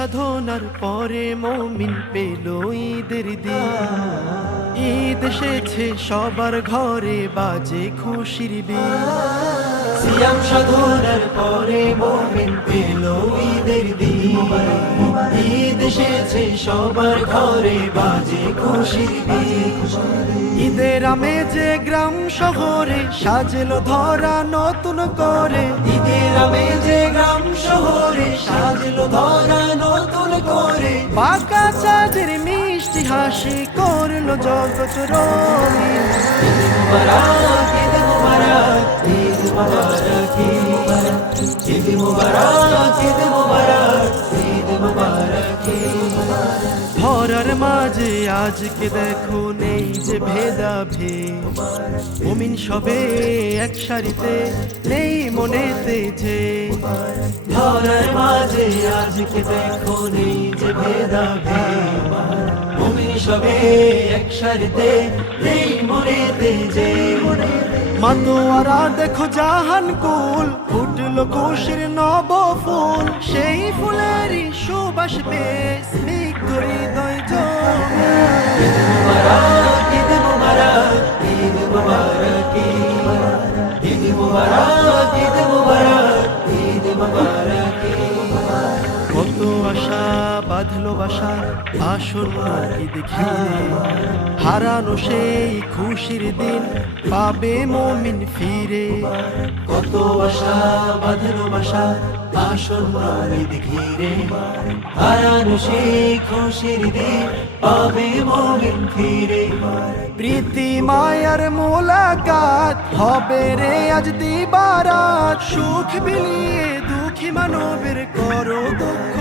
সাধনার পরে মুমিন পেল ঈদের দিন। ঈদ এসেছে সবার ঘরে বাজে খুশির বিন। সিয়াম সাধনার পরে মুমিন পেল ঈদের দিন। ঈদ এসেছে সবার ঘরে বাজে খুশির বিন। ঈদের আমেজে গ্রাম শহরে সাজলো ধরা নতুন করে। ঈদের আমেজে গ্রাম শহরে সাজলো ধরা নতুন করে। পাকা চাঁদের মিষ্টি হাসি করলো জগৎ রঙিন। ঈদ মুবারক, ঈদ মুবারক, ঈদ মুবারক, ঈদ মুবারক, ঈদ মুবারক, ঈদ মুবারক। ধরার মাঝে আজকে দেখো নেই যে ভেদাভেদ। মুমিন সবে এক সারিতে নেই মনেতে যে। ধরার মাঝে আজকে দেখো নেই যে ভেদাভেদ। মুমিন সবে এক সারিতে নেই মনেতে যে। মাতোয়ারা দেখো জাহান কুল ফুটলো খুশির নব ফুল। সেই ফুলেরই সুবাস পেয়ে স্নিগ্ধ হৃদয় জমে। ঈদ মুবারক, ঈদ মুবারক, ঈদ মুবারক, ঈদ মুবারক, ঈদ মুবারক, ঈদ মুবারক। কত আশা বাঁধলো বাসা আসন্ন ঈদ ঘিরে। হারানো সেই খুশির দিন পাবে মুমিন ফিরে। কত আশা বাঁধলো বাসা আসন্ন ঈদ ঘিরে। হারানো সেই খুশির দিন পাবে মুমিন ফিরে। প্রীতি মায়ার মোলাকাত হবে রে আজ দিবারাত। সুখ বিলিয়ে দুঃখী মানবের করো দুঃখ